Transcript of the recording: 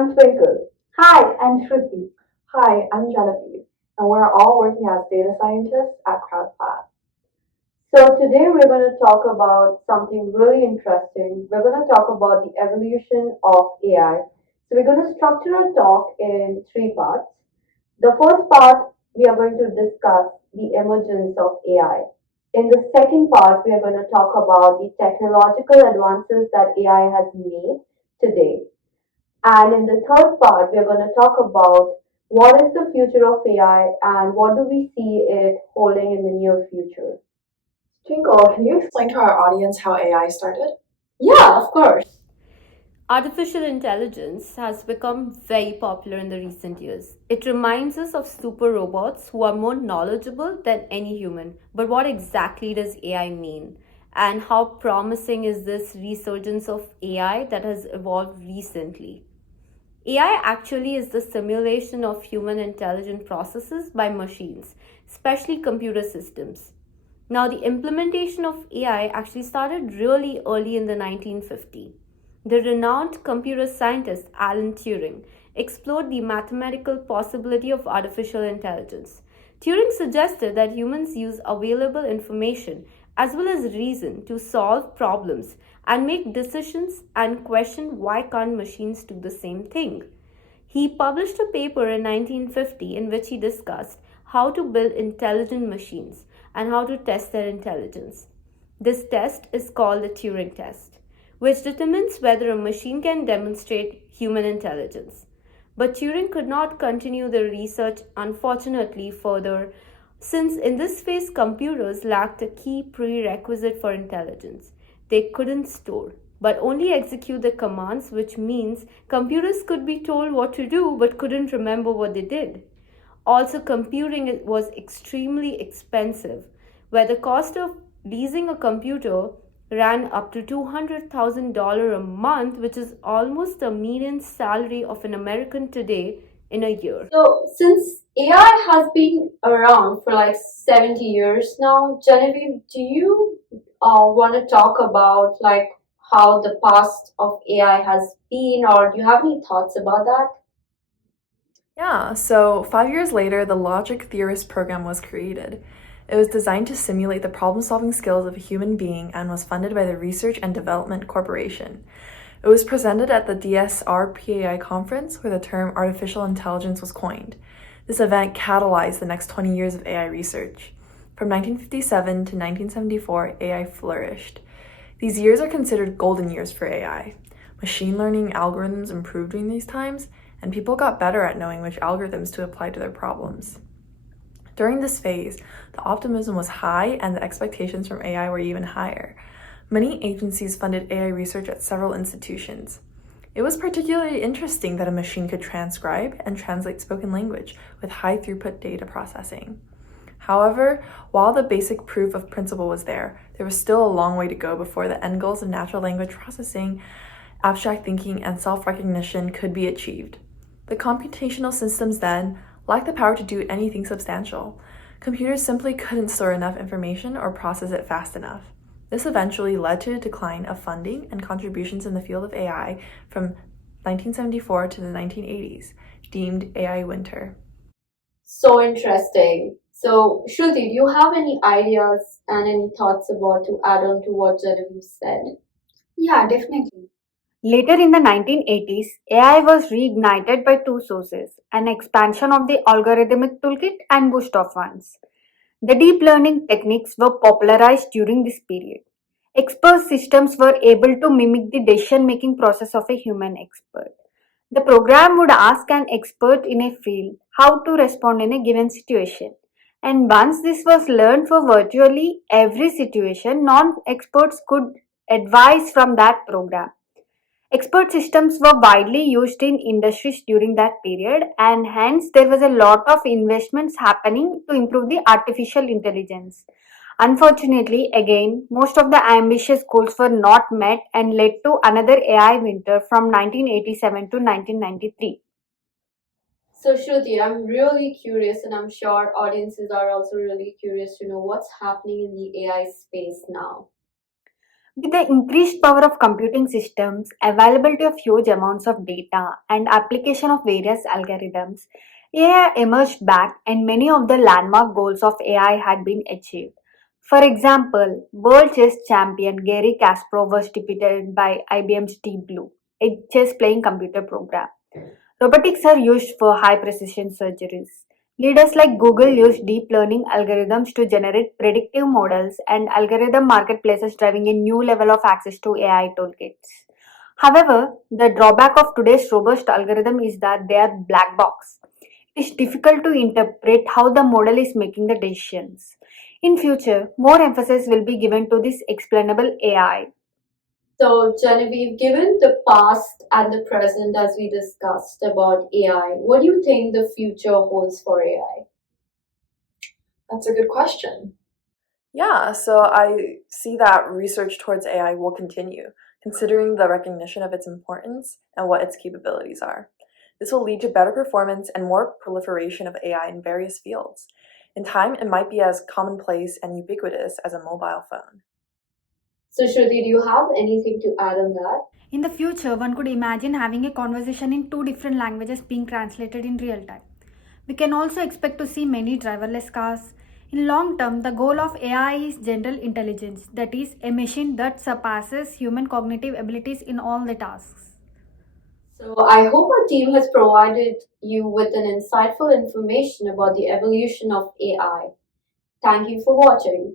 I'm Twinkle. Hi, I'm Shruti. Hi, I'm Genevieve, and we're all working as data scientists at CrowdPath. So today we're going to talk about something really interesting. We're going to talk about the evolution of AI. So we're going to structure our talk in three parts. The first part, we are going to discuss the emergence of AI. In the second part, we are going to talk about the technological advances that AI has made today. And in the third part, we're going to talk about what is the future of AI and what do we see it holding in the near future. Twinkle, can you explain to our audience how AI started? Yeah, of course. Artificial intelligence has become very popular in the recent years. It reminds us of super robots who are more knowledgeable than any human. But what exactly does AI mean? And how promising is this resurgence of AI that has evolved recently? AI actually is the simulation of human intelligent processes by machines, especially computer systems. Now, the implementation of AI actually started really early in the 1950s. The renowned computer scientist Alan Turing explored the mathematical possibility of artificial intelligence. Turing suggested that humans use available information as well as reason to solve problems and make decisions and question why can't machines do the same thing. He published a paper in 1950 in which he discussed how to build intelligent machines and how to test their intelligence. This test is called the Turing test, which determines whether a machine can demonstrate human intelligence. But Turing could not continue the research, unfortunately, further, since in this phase computers lacked a key prerequisite for intelligence. They couldn't store, but only execute the commands, which means computers could be told what to do but couldn't remember what they did. Also, computing was extremely expensive, where the cost of leasing a computer ran up to $200,000 a month, which is almost the median salary of an American today in a year. So, since AI has been around for like 70 years now, Genevieve, do you want to talk about like how the past of AI has been, or do you have any thoughts about that? Yeah, so 5 years later, the Logic Theorist program was created. It was designed to simulate the problem solving skills of a human being and was funded by the Research and Development Corporation. It was presented at the DSR-PAI conference where the term artificial intelligence was coined. This event catalyzed the next 20 years of AI research. From 1957 to 1974, AI flourished. These years are considered golden years for AI. Machine learning algorithms improved during these times, and people got better at knowing which algorithms to apply to their problems. During this phase, the optimism was high and the expectations from AI were even higher. Many agencies funded AI research at several institutions. It was particularly interesting that a machine could transcribe and translate spoken language with high throughput data processing. However, while the basic proof of principle was there was still a long way to go before the end goals of natural language processing, abstract thinking, and self-recognition could be achieved. The computational systems then lacked the power to do anything substantial. Computers simply couldn't store enough information or process it fast enough. This eventually led to a decline of funding and contributions in the field of AI from 1974 to the 1980s, deemed AI winter. So interesting. So, Shruti, do you have any ideas and any thoughts about to add on to what Genevieve said? Yeah, definitely. Later in the 1980s, AI was reignited by two sources, an expansion of the algorithmic toolkit and boost of funds. The deep learning techniques were popularized during this period. Expert systems were able to mimic the decision making process of a human expert. The program would ask an expert in a field how to respond in a given situation. And once this was learned for virtually every situation, non experts could advise from that program. Expert systems were widely used in industries during that period, and hence there was a lot of investments happening to improve the artificial intelligence. Unfortunately, again, most of the ambitious goals were not met and led to another AI winter from 1987 to 1993. So, Shruti, I'm really curious, and I'm sure audiences are also really curious to know what's happening in the AI space now. With the increased power of computing systems, availability of huge amounts of data, and application of various algorithms, AI emerged back and many of the landmark goals of AI had been achieved. For example, world chess champion Garry Kasparov was defeated by IBM's Deep Blue, a chess playing computer program. Robotics are used for high precision surgeries. Leaders like Google use deep learning algorithms to generate predictive models and algorithm marketplaces driving a new level of access to AI toolkits. However, the drawback of today's robust algorithm is that they are black box. It is difficult to interpret how the model is making the decisions. In future, more emphasis will be given to this explainable AI. So, Genevieve, given the past and the present as we discussed about AI, what do you think the future holds for AI? That's a good question. Yeah, so I see that research towards AI will continue, considering the recognition of its importance and what its capabilities are. This will lead to better performance and more proliferation of AI in various fields. In time, it might be as commonplace and ubiquitous as a mobile phone. So, Shruti, do you have anything to add on that? In the future, one could imagine having a conversation in two different languages being translated in real time. We can also expect to see many driverless cars. In long term, the goal of AI is general intelligence, that is, a machine that surpasses human cognitive abilities in all the tasks. So, I hope our team has provided you with an insightful information about the evolution of AI. Thank you for watching.